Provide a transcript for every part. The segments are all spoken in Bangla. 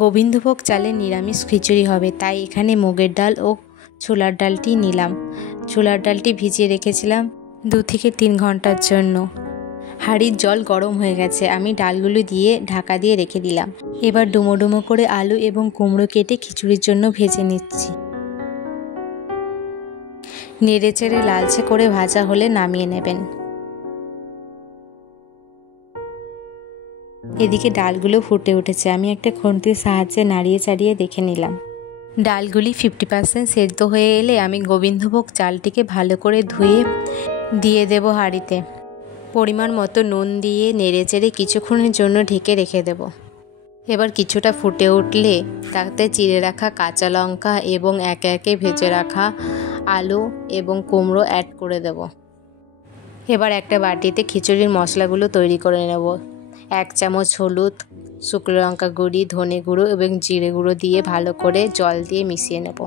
গোবিন্দভোগ চালের নিরামিষ খিচুড়ি হবে, তাই এখানে মুগের ডাল ও ছোলার ডালটি নিলাম। ছোলার ডালটি ভিজিয়ে রেখেছিলাম 2 থেকে 3 ঘন্টার জন্য। হাঁড়ির জল গরম হয়ে গেছে, আমি ডালগুলো দিয়ে ঢাকা দিয়ে রেখে দিলাম। এবার ডুমো ডুমো করে আলু এবং কুমড়ো কেটে খিচুড়ির জন্য ভেজে নিচ্ছি। নেড়েচেড়ে লালচে করে ভাজা হলে নামিয়ে নেবেন। এদিকে ডালগুলো ফুটে উঠেছে, আমি একটা খুন্তির সাহায্যে নাড়িয়ে চাড়িয়ে দেখে নিলাম। ডালগুলি 50% সেদ্ধ হয়ে এলে আমি গোবিন্দভোগ চালটিকে ভালো করে ধুয়ে দিয়ে দেব হাঁড়িতে। পরিমাণ মতো নুন দিয়ে নেড়েচেড়ে কিছুক্ষণের জন্য ঢেকে রেখে দেব। এবার কিছুটা ফুটে উঠলে তাতে চিড়ে রাখা কাঁচা লঙ্কা এবং একে একে ভেজে রাখা আলু এবং কুমড়ো অ্যাড করে দেব। এবার একটা বাটিতে খিচুড়ির মশলাগুলো তৈরি করে নেব। 1 চামচ হলুদ, শুকনো লঙ্কা গুঁড়ি, ধনে গুঁড়ো এবং জিরে গুঁড়ো দিয়ে ভালো করে জল দিয়ে মিশিয়ে নেব।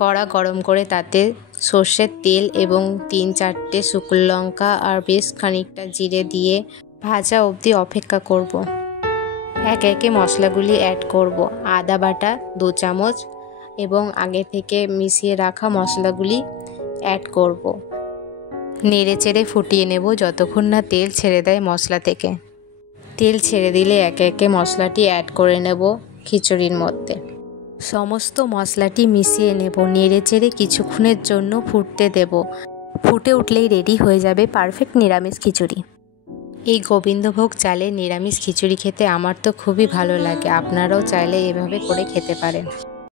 কড়া গরম করে তাতে সর্ষের তেল এবং 3-4টে শুকনো লঙ্কা আর বেশ খানিকটা জিরে দিয়ে ভাজা অবধি অপেক্ষা করব। একে একে মশলাগুলি অ্যাড করব। আদা বাটা 2 চামচ এবং আগে থেকে মিশিয়ে রাখা মশলাগুলি অ্যাড করব। নেড়েচেড়ে ফুটিয়ে নেব যতক্ষণ না তেল ছেড়ে দেয় মশলা থেকে। তেল ছেড়ে দিলে একে একে মশলাটি অ্যাড করে নেব খিচুড়ির মধ্যে। সমস্ত মশলাটি মিশিয়ে নেব, নেড়েচেড়ে কিছুক্ষণের জন্য ফুটতে দেব। ফুটে উঠলেই রেডি হয়ে যাবে পারফেক্ট নিরামিষ খিচুড়ি। এই গোবিন্দভোগ চালের নিরামিষ খিচুড়ি খেতে আমার তো খুবই ভালো লাগে, আপনারাও চাইলে এভাবে করে খেতে পারেন।